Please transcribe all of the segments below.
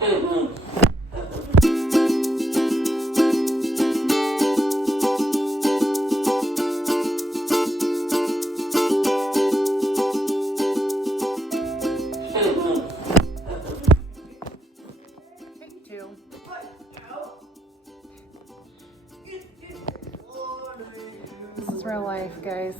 This is real life, guys.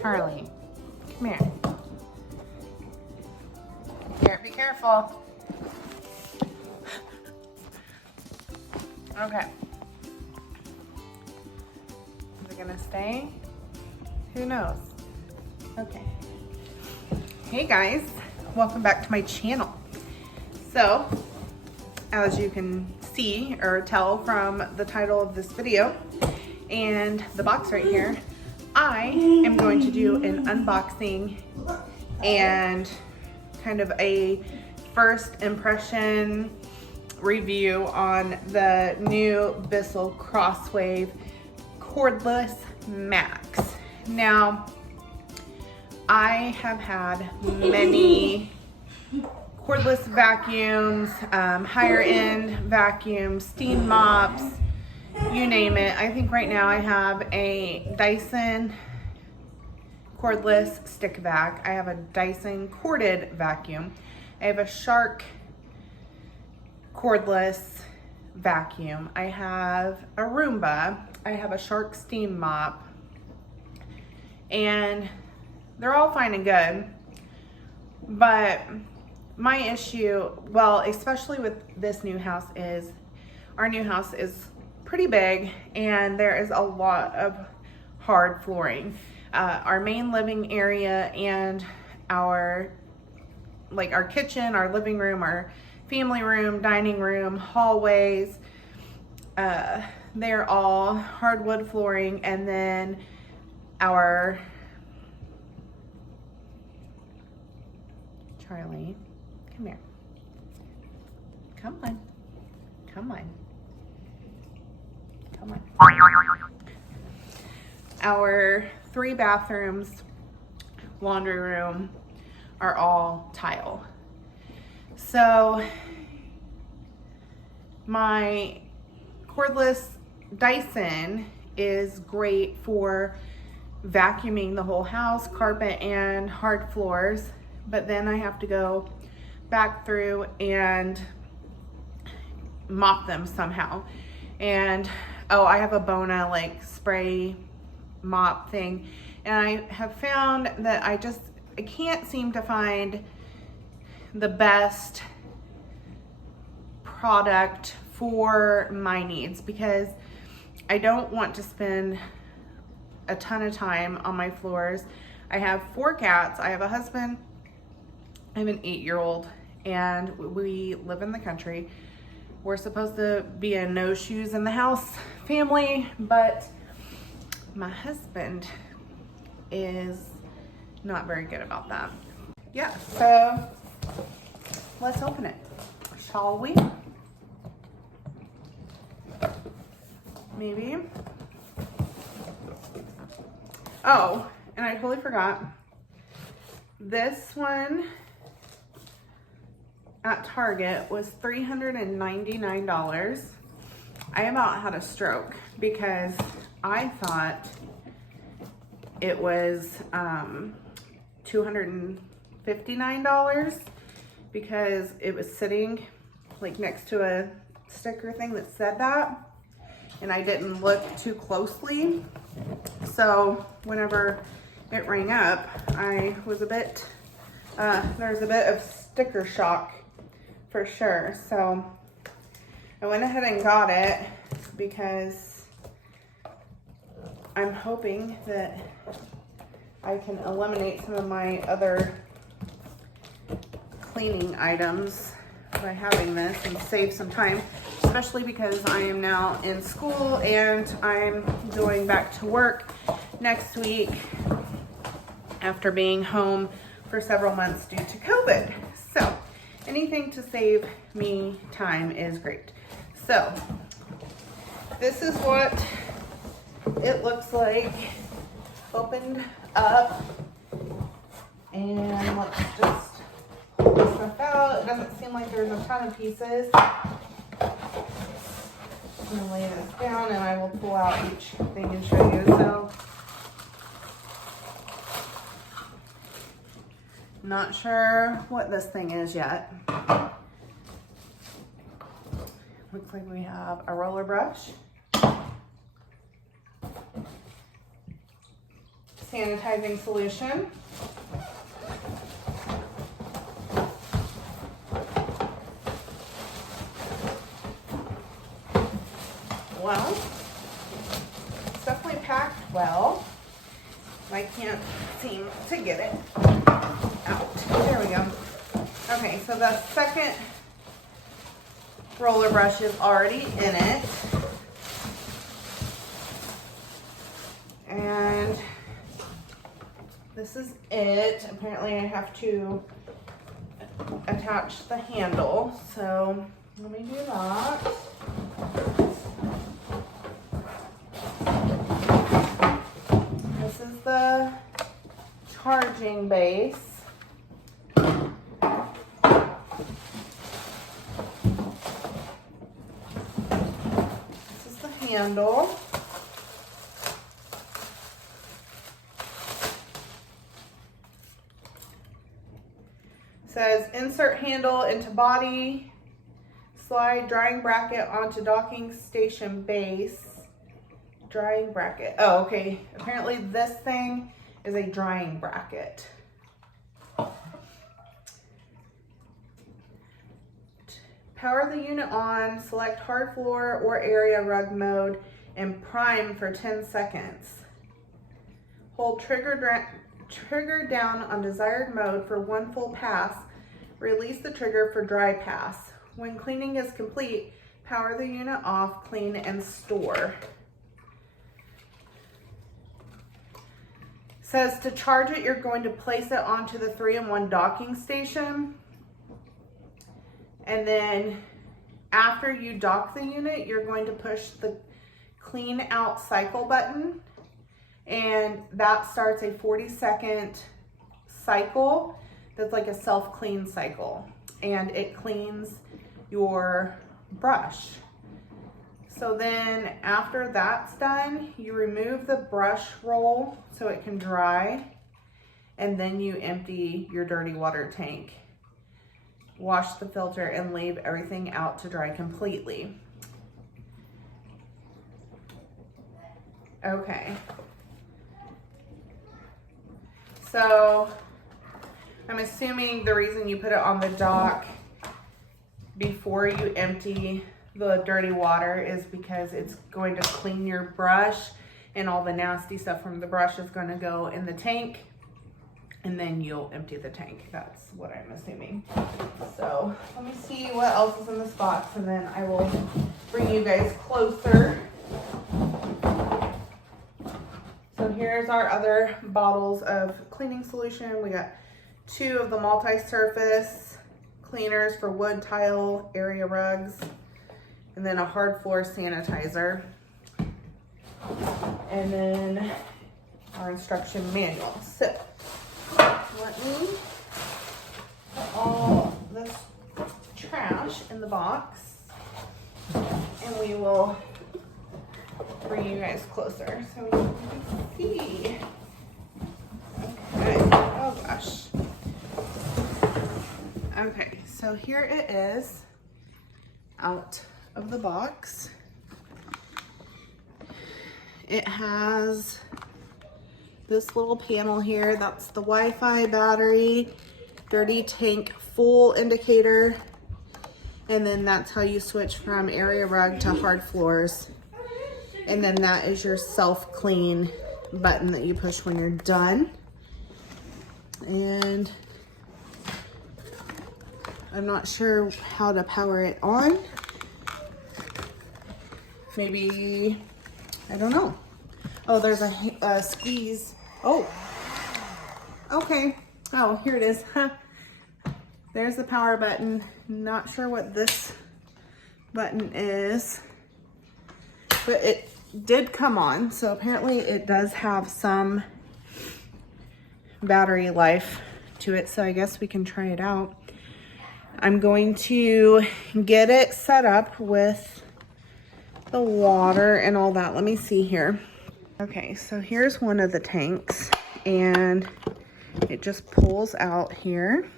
Charlie, come here. Here, be careful. Okay. Is it gonna stay? Who knows? Okay. Hey guys, welcome back to my channel. So, as you can see or tell from the title of this video and the box right here, I am going to do an unboxing and kind of a first impression review on the new BISSELL CrossWave Cordless Max. Now, I have had many cordless vacuums, higher end vacuums, steam mops, you name it. I think right now I have a Dyson cordless stick vac. I have a Dyson corded vacuum. I have a Shark cordless vacuum. I have a Roomba. I have a Shark steam mop. And they're all fine and good. But my issue, well, especially with this new house, is our new house is pretty big and there is a lot of hard flooring. Our main living area and our kitchen, our living room, our family room, dining room, hallways, they're all hardwood flooring. And then our Charlie, come here. Come on. Come on. Come on. Our 3 bathrooms, laundry room are all tile. So my cordless Dyson is great for vacuuming the whole house, carpet and hard floors, but then I have to go back through and mop them somehow. And oh, I have a Bona like spray mop thing, and I have found that I can't seem to find the best product for my needs, because I don't want to spend a ton of time on my floors. I have 4 cats, I have a husband, I have an 8-year-old, and we live in the country. We're supposed to be a no shoes in the house family, but my husband is not very good about that. Yeah, so let's open it, shall we? Maybe. Oh, and I totally forgot. This one at Target was $399. I about had a stroke because I thought it was $259 because it was sitting like next to a sticker thing that said that, and I didn't look too closely. So whenever it rang up, I was a bit, there was a bit of sticker shock for sure. So I went ahead and got it because I'm hoping that I can eliminate some of my other cleaning items by having this and save some time, especially because I am now in school and I'm going back to work next week after being home for several months due to COVID. So anything to save me time is great. So this is what it looks like opened up, and let's just pull this stuff out. it doesn't seem like there's a ton of pieces. I'm gonna lay this down and I will pull out each thing and show you. So, not sure what this thing is yet. Looks like we have a roller brush, sanitizing solution, well, it's definitely packed well. I can't seem to get it out. There we go. Okay, so the second roller brush is already in it. And this is it. Apparently I have to attach the handle. So let me do that. This is the charging base. Handle. Says insert handle into body, slide drying bracket onto docking station base. Drying bracket. Oh, okay. Apparently this thing is a drying bracket. Power the unit on, select hard floor or area rug mode, and prime for 10 seconds. Hold trigger down on desired mode for 1 full pass. Release the trigger for dry pass. When cleaning is complete, power the unit off, clean, and store. Says to charge it, you're going to place it onto the 3-in-1 docking station. And then after you dock the unit, you're going to push the clean out cycle button, and that starts a 40-second cycle that's like a self-clean cycle, and it cleans your brush. So then after that's done, you remove the brush roll so it can dry, and then you empty your dirty water tank. Wash the filter and leave everything out to dry completely. Okay. So I'm assuming the reason you put it on the dock before you empty the dirty water is because it's going to clean your brush, and all the nasty stuff from the brush is going to go in the tank, and then you'll empty the tank. That's what I'm assuming. So let me see what else is in this box, and then I will bring you guys closer. So here's our other bottles of cleaning solution. We got 2 of the multi-surface cleaners for wood, tile, area rugs, and then a hard floor sanitizer. And then our instruction manual. So let me put all this trash in the box, and we will bring you guys closer so we can see. Okay, oh gosh. Okay, so here it is out of the box. It has this little panel here. That's the Wi-Fi battery, dirty tank full indicator, and then that's how you switch from area rug to hard floors. And then that is your self-clean button that you push when you're done. And I'm not sure how to power it on. Maybe, I don't know. Oh, there's a squeeze. Oh, okay. Oh, here it is. There's the power button. Not sure what this button is, but it did come on. So apparently it does have some battery life to it. So I guess we can try it out. I'm going to get it set up with the water and all that. Let me see here. Okay, so here's one of the tanks, and it just pulls out here.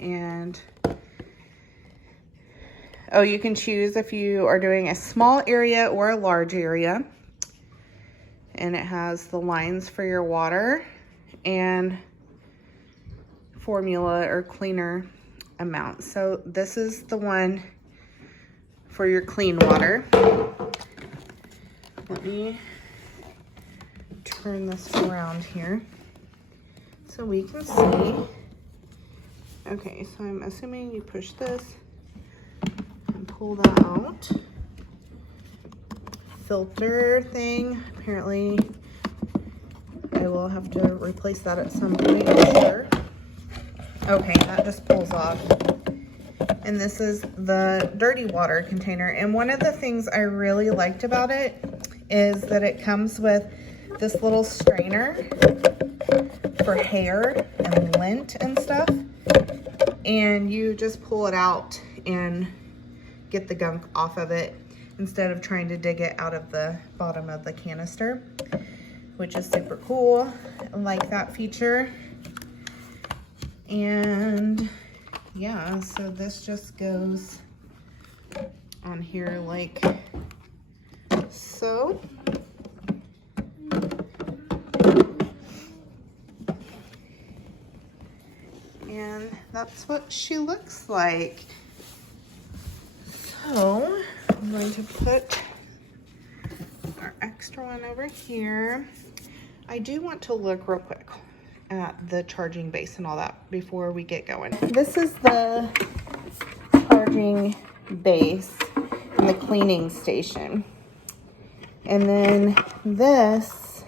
And oh, you can choose if you are doing a small area or a large area. And it has the lines for your water and formula or cleaner amount. So this is the one for your clean water. Let me turn this around here so we can see. Okay, so I'm assuming you push this and pull that out. Filter thing, apparently I will have to replace that at some point, I'm sure. Okay, that just pulls off. And this is the dirty water container. And one of the things I really liked about it is that it comes with this little strainer for hair and lint and stuff. And you just pull it out and get the gunk off of it instead of trying to dig it out of the bottom of the canister, which is super cool. I like that feature. And yeah, so this just goes on here like so. And that's what she looks like. So I'm going to put our extra one over here. I do want to look real quick at the charging base and all that before we get going. This is the charging base and the cleaning station. And then this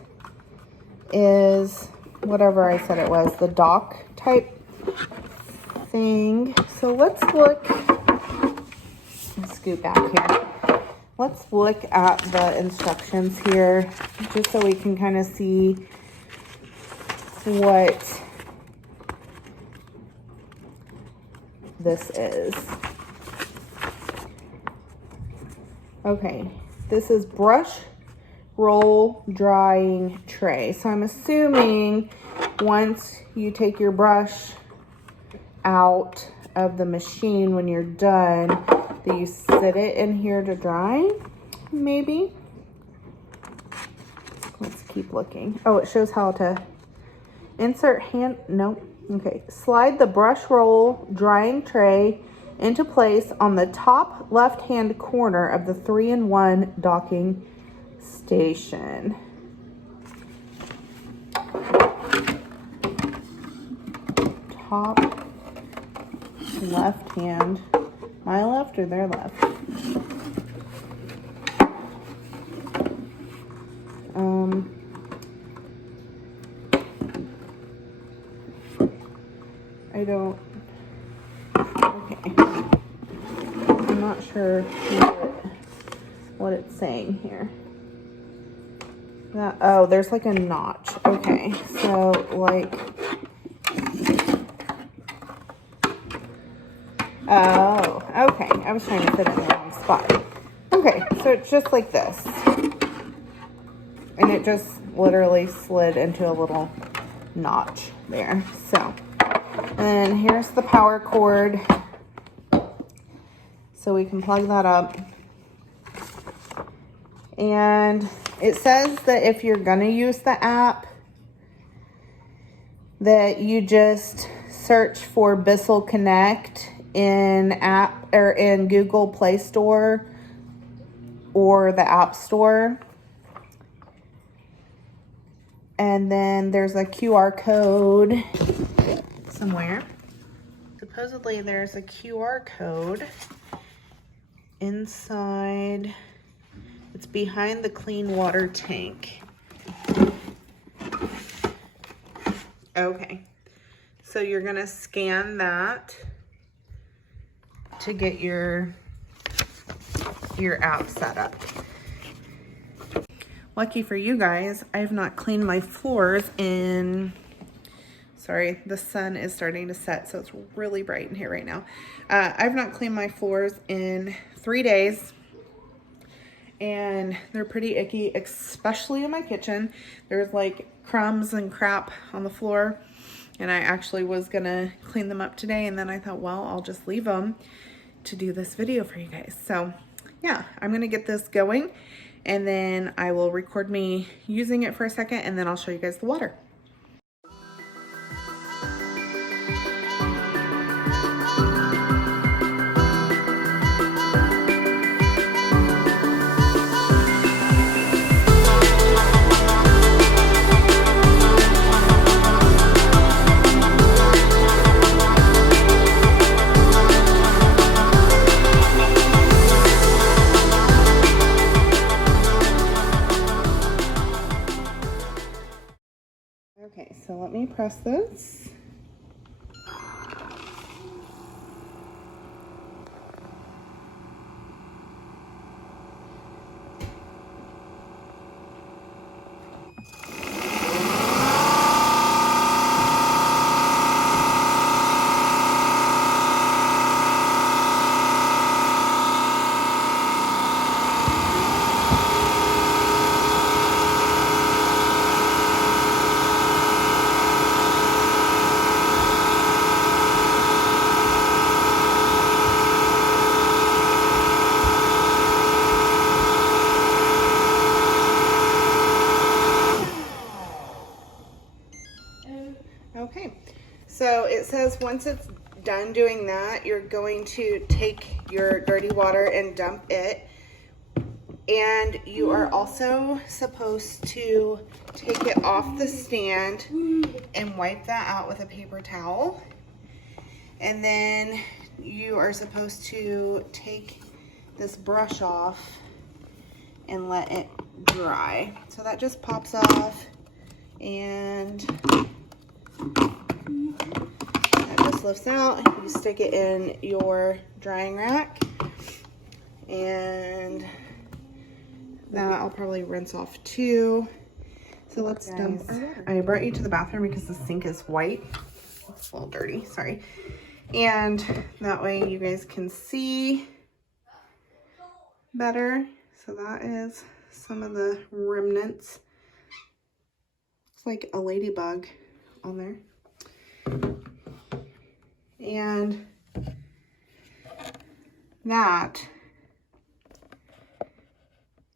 is whatever I said it was, the dock type thing. So let's look, let's scoot back here. Let's look at the instructions here just so we can kind of see what this is. Okay, this is brush roll drying tray. So I'm assuming once you take your brush out of the machine when you're done, that you sit it in here to dry, maybe. Let's keep looking. Oh, it shows how to insert hand, no, okay. Slide the brush roll drying tray into place on the top left-hand corner of the 3-in-1 docking station. Top left hand. My left or their left? I don't, okay. I'm not sure what it's saying here. That, oh, there's like a notch. Okay, so like, oh, okay. I was trying to fit it in the wrong spot. Okay, so it's just like this. And it just literally slid into a little notch there. So, and here's the power cord. So we can plug that up. And it says that if you're gonna use the app, that you just search for BISSELL Connect in app or in Google Play Store or the App Store. And then there's a QR code somewhere. Supposedly there's a QR code inside. It's behind the clean water tank. Okay, so you're gonna scan that to get your app set up. Lucky for you guys, I have not cleaned my floors in Sorry, the sun is starting to set, so it's really bright in here right now. I've not cleaned my floors in 3 days, and they're pretty icky, especially in my kitchen. There's like crumbs and crap on the floor, and I actually was gonna clean them up today, and then I thought, well, I'll just leave them to do this video for you guys. So yeah, I'm gonna get this going, and then I will record me using it for a second, and then I'll show you guys the water. Okay, so let me press this. Okay, so it says once it's done doing that, you're going to take your dirty water and dump it. And you are also supposed to take it off the stand and wipe that out with a paper towel. And then you are supposed to take this brush off and let it dry. So that just pops off, and that just lifts out. You stick it in your drying rack, and that I'll probably rinse off too. So let's dump our water. I brought you to the bathroom because the sink is white. It's a little dirty, sorry. And that way you guys can see better. So that is some of the remnants. It's like a ladybug on there. And that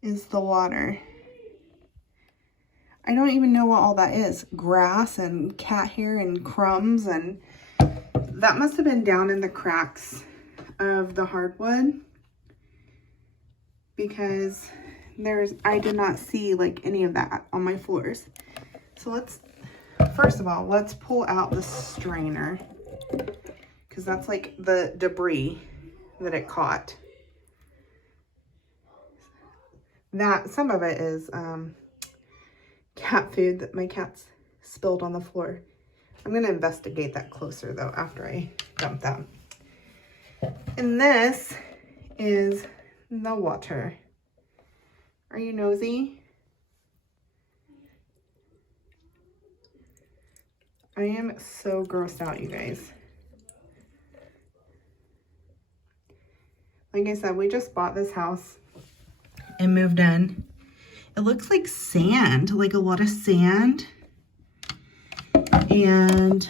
is the water. I don't even know what all that is. Grass and cat hair and crumbs, and that must have been down in the cracks of the hardwood, because I did not see like any of that on my floors. So first of all, let's pull out the strainer, because that's like the debris that it caught. Some of it is cat food that my cats spilled on the floor. I'm gonna investigate that closer though after I dump that. And this is the water. Are you nosy? I am so grossed out, you guys. Like I said, we just bought this house and moved in. It looks like sand, like a lot of sand. And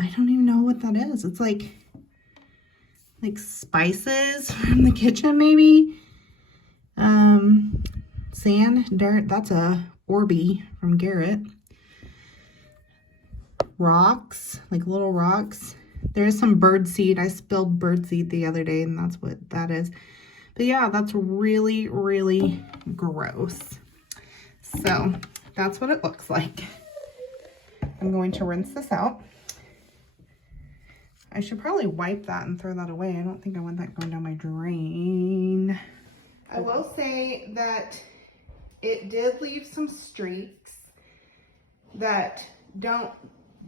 I don't even know what that is. It's like spices from the kitchen, maybe. Sand, dirt, that's a Orby from Garrett. Rocks, like little rocks. There is some bird seed. I spilled bird seed the other day, and that's what that is. But yeah, that's really, really gross. So that's what it looks like. I'm going to rinse this out. I should probably wipe that and throw that away. I don't think I want that going down my drain. I will say that it did leave some streaks that don't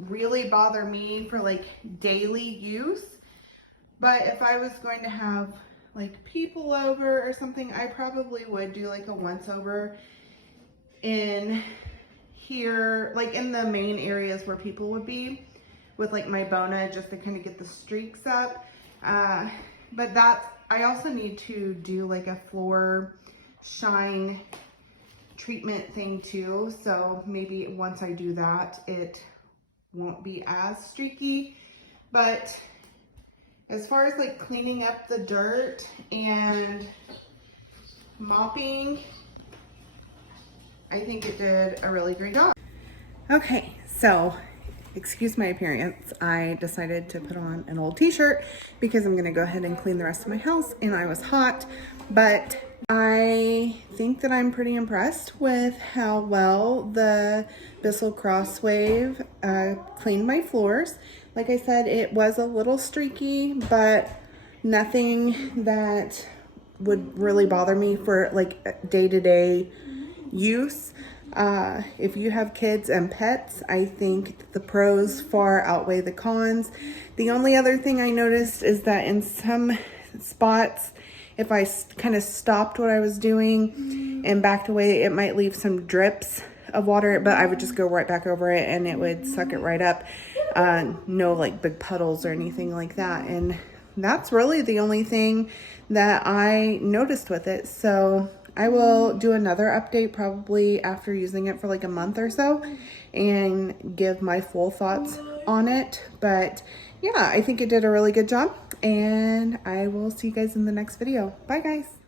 really bother me for like daily use. But if I was going to have like people over or something, I probably would do like a once over in here, like in the main areas where people would be with like my Bona, just to kind of get the streaks up. But I also need to do like a floor shine treatment thing too. So maybe once I do that, it won't be as streaky. But as far as like cleaning up the dirt and mopping, I think it did a really great job. Okay, so excuse my appearance. I decided to put on an old t-shirt because I'm gonna go ahead and clean the rest of my house, and I was hot, but I think that I'm pretty impressed with how well the BISSELL CrossWave cleaned my floors. Like I said, it was a little streaky, but nothing that would really bother me for like day-to-day use. If you have kids and pets, I think the pros far outweigh the cons. The only other thing I noticed is that in some spots, if I kind of stopped what I was doing and backed away, it might leave some drips of water, but I would just go right back over it and it would suck it right up. No like big puddles or anything like that. And that's really the only thing that I noticed with it. So I will do another update probably after using it for like a month or so and give my full thoughts on it. But yeah, I think it did a really good job, and I will see you guys in the next video. Bye guys.